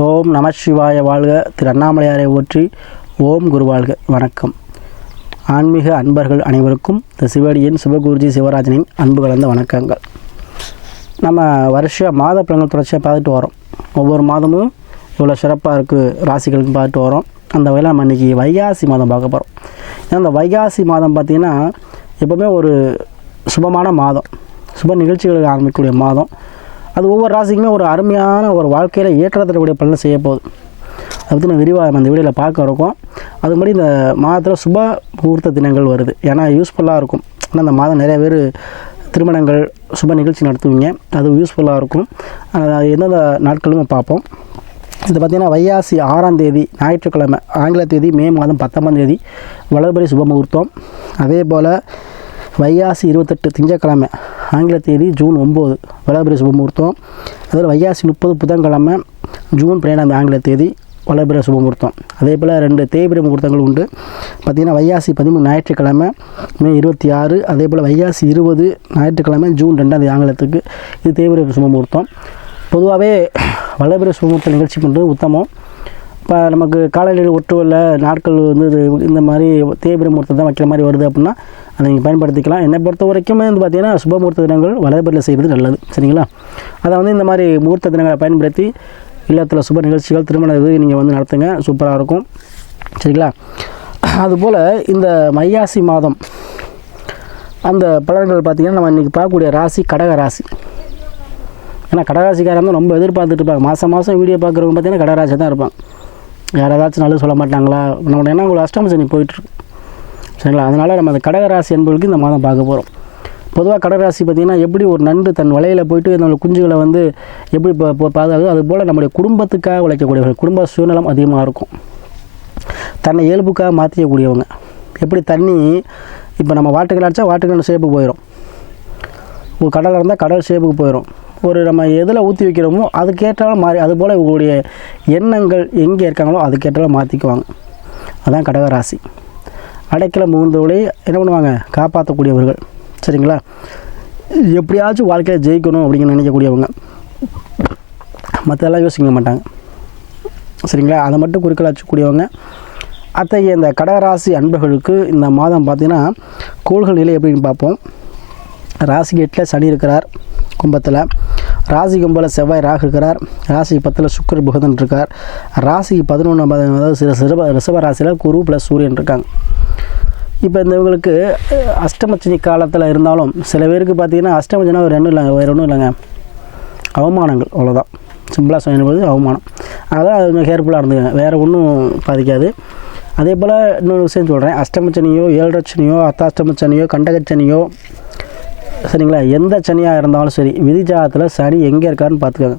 ஓம் நம சிவாய வாழ்க. திரு அண்ணாமலையாரை ஓற்றி ஓம் குரு வாழ்க. வணக்கம். ஆன்மீக அன்பர்கள் அனைவருக்கும் இந்த சிவடியின் சிவகுருஜி சிவராஜனின் அன்பு கலந்த வணக்கங்கள். நம்ம வருஷ மாத பலன்கள் தொடர்ச்சியாக பார்த்துட்டு வரோம். ஒவ்வொரு மாதமும் இவ்வளோ சிறப்பாக இருக்குது ராசிகளுக்கு பார்த்துட்டு வரோம். அந்த வகையில் நம்ம இன்றைக்கி வைகாசி மாதம் பார்க்க போகிறோம் ஏன்னா இந்த வைகாசி மாதம் பார்த்திங்கன்னா எப்போவுமே ஒரு சுபமான மாதம். சுப நிகழ்ச்சிகளுக்கு ஆரம்பிக்கக்கூடிய மாதம். அது ஒவ்வொரு ராசிக்குமே ஒரு அருமையான ஒரு வாழ்க்கையில் ஏற்றத்தரக்கூடிய பலனை செய்ய போகுது. அதை பற்றி நான் விரிவாக நம்ம வீடியோவில் பார்க்க இருக்கோம். அது மாதிரி இந்த மாதத்தில் சுப முகூர்த்த தினங்கள் வருது. ஏன்னா யூஸ்ஃபுல்லாக இருக்கும். ஏன்னா அந்த மாதம் நிறைய பேர் திருமணங்கள் சுப நிகழ்ச்சி நடத்துவீங்க. அது யூஸ்ஃபுல்லாக இருக்கும். எந்தெந்த நாட்களுமே பார்ப்போம். இது பார்த்திங்கன்னா வைகாசி ஆறாம் தேதி ஞாயிற்றுக்கிழமை ஆங்கில தேதி மே மாதம் பத்தொம்பதாம் தேதி வளர்பறை சுப முகூர்த்தம். அதே போல் வைகாசி இருபத்தெட்டு திங்கட்கிழமை ஆங்கில தேதி ஜூன் ஒம்பது வளர்பிறை சுபமுகூர்த்தம் அதில் வைகாசி முப்பது புதன்கிழமை ஜூன் பன்னெண்டாம் ஆங்கில தேதி வளர்பிறை சுபமுகூர்த்தம் அதே போல் ரெண்டு தேய்பிர முகூர்த்தங்கள் உண்டு. பார்த்திங்கன்னா வைகாசி பதிமூணு ஞாயிற்றுக்கிழமை மே இருபத்தி ஆறு. அதே போல் வைகாசி இருபது ஞாயிற்றுக்கிழமை ஜூன் ரெண்டாம் தேதி ஆங்கிலத்துக்கு இது தேய்பிரை சுபமுகூர்த்தம் பொதுவாகவே வளர்பிறை சுபமுகூர்த்த நிகழ்ச்சி பண்ணுறது உத்தமம். இப்போ நமக்கு காலையில் ஒட்டுவல்ல நாட்கள் வந்து இது இந்த மாதிரி தேய்பிரை முகூர்த்தம் தான் வைக்கிற மாதிரி வருது அப்படின்னா அதை நீங்கள் பயன்படுத்திக்கலாம். என்னை பொறுத்த வரைக்குமே வந்து பார்த்தீங்கன்னா சுப முகூர்த்த தினங்கள் வலதுபடியில் செய்கிறது நல்லது. சரிங்களா? அதை வந்து இந்த மாதிரி முகூர்த்த தினங்களை பயன்படுத்தி இல்லத்தில் சுப நிகழ்ச்சிகள் திருமண இது நீங்கள் வந்து நடத்துங்க. சூப்பராக இருக்கும். சரிங்களா? அதுபோல் இந்த மையாசி மாதம் அந்த பலன்கள் பார்த்திங்கன்னா நம்ம இன்றைக்கி பார்க்கக்கூடிய ராசி கடக ராசி. ஏன்னா கடகராசிக்காரன் தான் ரொம்ப எதிர்பார்த்துட்டு இருப்பாங்க. மாதம் மாதம் வீடியோ பார்க்குறவங்க பார்த்தீங்கன்னா கடகராசி தான் இருப்பாங்க. வேறு ஏதாச்சும் நல்லது சொல்ல மாட்டாங்களா? நம்ம ஏன்னா உங்களுக்கு அஷ்டம சனி போயிட்டுருக்கு சரிங்களா? அதனால் நம்ம அந்த கடகராசி என்பவர்களுக்கு இந்த மாதம் பார்க்க போகிறோம் பொதுவாக கடகராசி பார்த்திங்கன்னா எப்படி ஒரு நண்டு தன் வலையில் போயிட்டு நம்மளோட குஞ்சுகளை வந்து எப்படி பாதுகாக்குது அது அதுபோல் நம்முடைய குடும்பத்துக்காக உழைக்கக்கூடியவர்கள் குடும்ப சூழ்நிலம் அதிகமாக இருக்கும். தன்னை இயல்புக்காக மாற்றிக்கக்கூடியவங்க எப்படி தண்ணி இப்போ நம்ம வாட்டுக்கள் அடித்தா வாட்டுக்கள் ஷேப்புக்கு போயிடும் ஒரு கடல் இருந்தால் கடல் ஷேப்புக்கு போயிடும் ஒரு நம்ம எதில் ஊற்றி வைக்கிறோமோ அதுக்கேற்றாலும் மாறி அதுபோல் உங்களுடைய எண்ணங்கள் எங்கே இருக்காங்களோ அதுக்கேற்றாலும் மாற்றிக்குவாங்க அதான் கடகராசி. அடைக்கல முகந்தவளை என்ன பண்ணுவாங்க? காப்பாற்றக்கூடியவர்கள் சரிங்களா? எப்படியாச்சும் வாழ்க்கையில் ஜெயிக்கணும் அப்படின்னு நினைக்கக்கூடியவங்க. மற்றெல்லாம் யோசிக்க மாட்டாங்க. சரிங்களா? அதை மட்டும் குறிக்கல வச்சுக்கூடியவங்க. அத்தகைய இந்த கடகராசி அன்பர்களுக்கு இந்த மாதம் பார்த்திங்கன்னா கோள்கள் நிலை எப்படின்னு பார்ப்போம். ராசி எட்டில் சனி இருக்கிறார் கும்பத்தில். ராசி கும்பலில் செவ்வாய் ராகு இருக்கிறார். ராசி பத்தில் சுக்கர் புகதன் இருக்கார். ராசிக்கு பதினொன்று அதாவது சில சிறப ரிஷப ராசியில் குரு ப்ளஸ் சூரியன் இருக்காங்க. இப்போ இந்த இவங்களுக்கு அஷ்டமச்சனி காலத்தில் இருந்தாலும் சில பேருக்கு பார்த்தீங்கன்னா அஷ்டமச்சனா ஒரு ரெண்டும் இல்லைங்க வேறு ஒன்றும் இல்லைங்க. அவமானங்கள் அவ்வளோதான் சிம்பிளாக சொல்லும்போது அவமானம். அதனால் அது கேர்ஃபுல்லாக இருந்துங்க வேறு ஒன்றும் பாதிக்காது. அதே போல் இன்னொரு விஷயம் சொல்கிறேன் அஷ்டமச்சனியோ ஏழரச்சனியோ அத்தாஷ்டமச்சனியோ கண்டகச்சனியோ சரிங்களா? எந்த சனியாக இருந்தாலும் சரி விதிஜாதத்தில் சனி எங்கே இருக்காருன்னு பார்த்துக்கோங்க.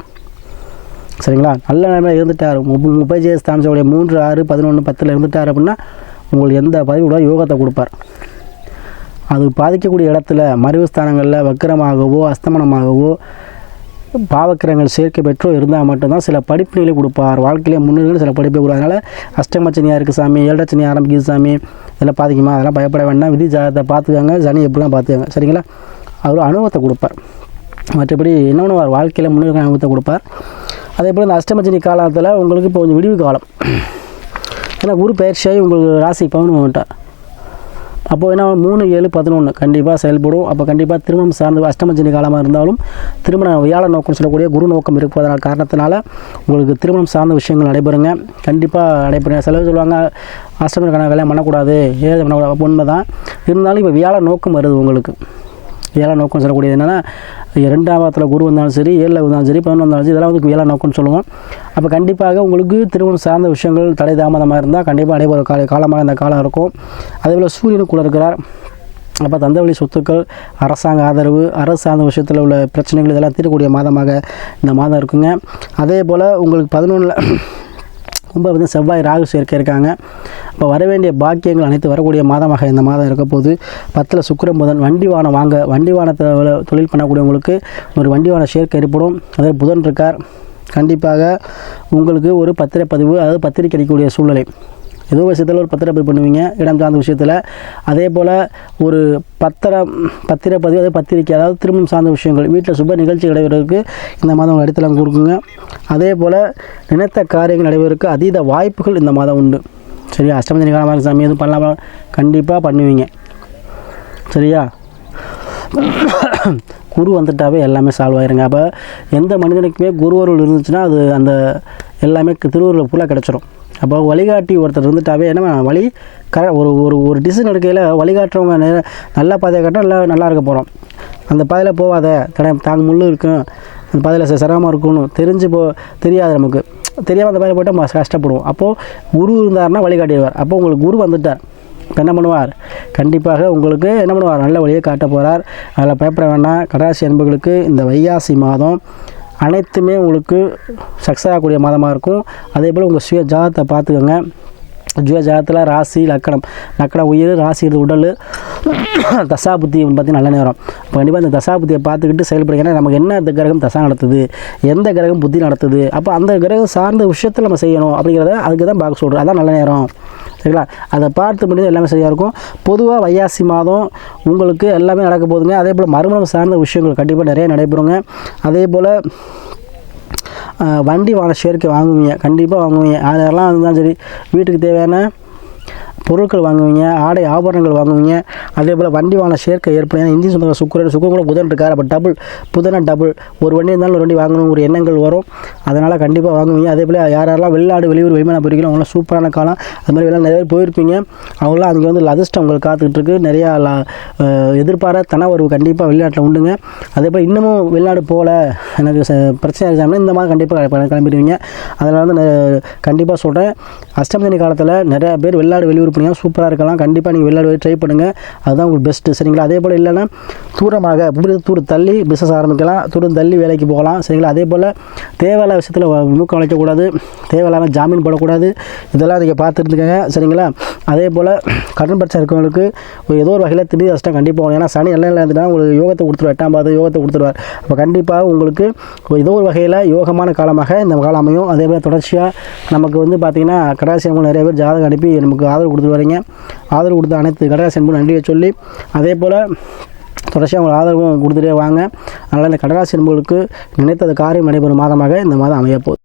சரிங்களா? நல்ல நிலைமையில் இருந்துட்டார். முப்பது ஸ்தானத்தோடைய மூன்று ஆறு பதினொன்று பத்தில் இருந்துட்டார் அப்படின்னா உங்களுக்கு எந்த பதவி யோகத்தை கொடுப்பார். அது பாதிக்கக்கூடிய இடத்துல மறைவு ஸ்தானங்களில் வக்கிரமாகவோ அஸ்தமனமாகவோ பாவக்கிரங்கள் சேர்க்கை பெற்றோ இருந்தால் மட்டும்தான் சில படிப்பினைகளை கொடுப்பார். வாழ்க்கையிலே முன்னிலையில் சில படிப்பை கொடுப்பார். அதனால் அஷ்டமச்சனியாக இருக்குது சாமி ஏழச்சனியாக ஆரம்பிக்குது சாமி இதெல்லாம் பாதிக்குமா? அதெல்லாம் பயப்பட வேண்டாம். விதி ஜாதத்தை பார்த்துக்கோங்க. சனி எப்படிலாம் பார்த்துக்கோங்க. சரிங்களா? அவர் அனுபவத்தை கொடுப்பார். மற்றபடி என்ன பண்ணுவார் வாழ்க்கையில் முன்னுரிமை அனுபவத்தை கொடுப்பார். அதே போல் இந்த அஷ்டமஜினி காலத்தில் உங்களுக்கு இப்போ கொஞ்சம் விடிவு காலம். ஏன்னா குரு பயிற்சியாகி உங்களுக்கு ராசி பவன் வந்துட்டார் அப்போது என்ன மூணு ஏழு பதினொன்று கண்டிப்பாக செயல்படும். அப்போ கண்டிப்பாக திருமணம் சார்ந்த அஷ்டமஜினி காலமாக இருந்தாலும் திருமண வியாழ நோக்கம் சொல்லக்கூடிய குரு நோக்கம் இருப்பதனால் காரணத்தினால உங்களுக்கு திருமணம் சார்ந்த விஷயங்கள் நடைபெறுங்க. கண்டிப்பாக நடைபெறுங்க. செலவு சொல்லுவாங்க அஷ்டமி கணக்கெல்லாம் பண்ணக்கூடாது. ஏது பண்ணக்கூடாது? உண்மை தான் இருந்தாலும் இப்போ வியாழ நோக்கம் வருது உங்களுக்கு. ஏழாம் நோக்கம் சொல்லக்கூடியது என்னென்னா ரெண்டாம் வாரத்தில் குரு வந்தாலும் சரி ஏழில் வந்தாலும் சரி பதினொன்று வந்தாலும் சரி இதெல்லாம் வந்து ஏழாம் நோக்கம்னு சொல்லுவோம். அப்போ கண்டிப்பாக உங்களுக்கு திருமணம் சார்ந்த விஷயங்கள் தடை தாமதமாக இருந்தால் கண்டிப்பாக நடைபெற கால காலமாக இந்த காலம் இருக்கும். அதே போல் சூரியனும் கூட இருக்கிறார். அப்போ தந்தை வழி சொத்துக்கள் அரசாங்க ஆதரவு அரசு சார்ந்த விஷயத்தில் உள்ள பிரச்சனைகள் இதெல்லாம் தீரக்கூடிய மாதமாக இந்த மாதம் இருக்குங்க. அதே போல் உங்களுக்கு பதினொன்றில் ரொம்ப வந்து செவ்வாய் ராகு சேர்க்கை இருக்காங்க. இப்போ வர வேண்டிய பாக்கியங்கள் அனைத்து வரக்கூடிய மாதமாக இந்த மாதம் இருக்க போது பத்தில் சுக்கிரம் புதன் வண்டி வாகனம் வாங்க வண்டி வாகனத்தை தொழில் பண்ணக்கூடியவங்களுக்கு ஒரு வண்டி வாகன சேர்க்கை ஏற்படும். அதே புதன் இருக்கார். கண்டிப்பாக உங்களுக்கு ஒரு பத்திரை பதிவு அதாவது பத்திரிக்கை அடிக்கக்கூடிய சூழ்நிலை. ஏதோ விஷயத்தில் ஒரு பத்திரப்பதிவு பண்ணுவீங்க இடம் சார்ந்த விஷயத்தில். அதே போல் ஒரு பத்திரம் பத்திரப்பதிவு அதாவது பத்திரிக்கை அதாவது திருமணம் சார்ந்த விஷயங்கள் வீட்டில் சுப நிகழ்ச்சி நடைபெறதுக்கு இந்த மாதம் உங்கள் அடித்தளம் கொடுக்குங்க. அதே போல் நினைத்த காரியங்கள் நடைபெறதுக்கு அதீத வாய்ப்புகள் இந்த மாதம் உண்டு. சரியா அஷ்டமதி காலமாக சாமி எதுவும் பண்ணலாமா? கண்டிப்பாக பண்ணுவீங்க. சரியா? குரு வந்துட்டாவே எல்லாமே சால்வ் ஆயிருங்க. அப்போ எந்த மனிதனுக்குமே குருவருள் இருந்துச்சுன்னா அது அந்த எல்லாமே திருவருள் ஃபுல்லாக கிடச்சிரும். அப்போ வழிகாட்டி ஒருத்தர் இருந்துட்டாவே என்ன வழி? கர ஒரு ஒரு ஒரு டிசிஷன் எடுக்கையில் வழிகாட்டுறவங்க நே- நல்லா பாதையை காட்டினா நல்லா நல்லா இருக்க போகிறோம் அந்த பாதையில் போகாத கடை தாங்க முள்ளு இருக்கும். அந்த பாதையில் சிரமமாக இருக்கும்னு தெரிஞ்சு போ தெரியாது நமக்கு. தெரியாமல் அந்த மாதிரி போய்ட்டு நம்ம கஷ்டப்படுவோம். அப்போது குரு இருந்தாருன்னா வழிகாட்டிடுவார். அப்போ உங்களுக்கு குரு வந்துட்டார். இப்போ என்ன பண்ணுவார்? கண்டிப்பாக உங்களுக்கு என்ன பண்ணுவார்? நல்ல வழியை காட்ட போகிறார் அதில் பயப்பட வேண்டாம். கடராசி அன்புகளுக்கு இந்த வைகாசி மாதம் அனைத்துமே உங்களுக்கு சக்ஸஸ் ஆகக்கூடிய மாதமாக இருக்கும். அதே போல் உங்கள் சுய ஜாதத்தை பார்த்துக்கோங்க. சுய ஜாதத்தில் ராசி லக்கணம். லக்கணம் உயிர் ராசி இது உடல். தசா புத்தி பார்த்தீங்கன்னா நல்ல நேரம். இப்போ கண்டிப்பாக இந்த தசா புத்தியை பார்த்துக்கிட்டு செயல்படுகிறேன் நமக்கு என்ன இந்த கிரகம் தசா நடத்துது? எந்த கிரகம் புத்தி நடத்துது? அப்போ அந்த கிரகம் சார்ந்த விஷயத்தில் நம்ம செய்யணும் அப்படிங்கிறத அதுக்கு தான் பார்க்க சொல்கிறோம் அதான் நல்ல நேரம். சரிங்களா? அதை பார்த்து முடிஞ்சு எல்லாமே சரியாக இருக்கும். பொதுவாக வையாசி மாதம் உங்களுக்கு எல்லாமே நடக்க போதுங்க அதே போல் மறுமணம் சார்ந்த விஷயங்கள் கண்டிப்பாக நிறைய நடைபெறுங்க. அதே போல் வண்டி வாங்க சேர்க்கை வாங்குவீங்க. கண்டிப்பாக வாங்குவீங்க. அதெல்லாம் இருந்தாலும் சரி வீட்டுக்கு தேவையான பொருட்கள் வாங்குவீங்க ஆடை ஆபரணங்கள் வாங்குவீங்க அதே போல் வண்டி வாங்கின சேர்க்கை ஏற்படும். ஏன்னா இந்திய சொந்தங்கள் சுக்கரன் சுக்கம் கூட புதன் இருக்கார் அப்போ டபுள் புதனை டபுள் ஒரு வண்டி இருந்தாலும் ஒரு வண்டி வாங்கணும் ஒரு எண்ணங்கள் வரும். அதனால் கண்டிப்பாக வாங்குவீங்க. அதே போல் யார் யாரெல்லாம் வெளிநாடு வெளியூர் வெளிமான போயிருக்கீங்களோ அவங்களாம் சூப்பரான காலம். அது மாதிரி வெளிநாடு நிறைய பேர் போயிருப்பீங்க. அவங்களாம் அங்கே வந்து அதிர்ஷ்டம் உங்களுக்கு காத்துக்கிட்டு இருக்கு. நிறையா ல- எதிர்பார எதிர்பாராத தனவரவு கண்டிப்பாக வெளிநாட்டில் உண்டுங்க. அதே போல் இன்னமும் வெளிநாடு போகல எனக்கு ச- பிரச்சனை இருக்காமல் இந்த மாதிரி கண்டிப்பாக கிளம்பிடுவீங்க. அதனால் வந்து நான் கண்டிப்பாக சொல்கிறேன் அஷ்டமதினி காலத்தில் நிறைய பேர் வெளிநாடு வெளியூர் போனீங்கன்னா சூப்பராக இருக்கலாம். கண்டிப்பாக நீங்கள் வெளிநாடு ட்ரை பண்ணுங்கள் அதுதான் உங்களுக்கு பெஸ்ட்டு சரிங்களா? அதே போல் இல்லைன்னா தூரமாக இப்படி தூரம் தள்ளி பிஸ்னஸ் ஆரம்பிக்கலாம். தூரம் தள்ளி வேலைக்கு போகலாம். சரிங்களா? அதே போல் தேவையில்லாத விஷயத்தில் மூக்கம் வளைக்கக்கூடாது தேவையில்லாமல் ஜாமீன் போடக்கூடாது. இதெல்லாம் நீங்கள் பார்த்துருந்துக்கங்க. சரிங்களா? அதே போல் கடன் பிரச்சனை இருக்கவங்களுக்கு ஒரு ஏதோ ஒரு வகையில் திடீர் கஷ்டம் கண்டிப்பாக வரும் ஏன்னா சனி எல்லாம் இருந்துட்டால் உங்களுக்கு யோகத்தை கொடுத்துருவார். எட்டாம் பாது யோகத்தை கொடுத்துருவார். அப்போ கண்டிப்பாக உங்களுக்கு ஒரு ஏதோ ஒரு வகையில் யோகமான காலமாக இந்த காலம் அமையும். அதே போல் தொடர்ச்சியாக நமக்கு வந்து பார்த்திங்கன்னா கடராசி அவங்க நிறைய பேர் ஜாதகம் அனுப்பி நமக்கு ஆதரவு கொடுத்துட்டு வரீங்க ஆதரவு கொடுத்த அனைத்து கடராசி அன்பு நன்றியை சொல்லி அதே போல் தொடர்ச்சியாக உங்கள் ஆதரவும் கொடுத்துட்டே வாங்க. அதனால் இந்த கடராசி அன்புகளுக்கு நினைத்தது காரியம் நடைபெறும் மாதமாக இந்த மாதம் அமையப்போகுது.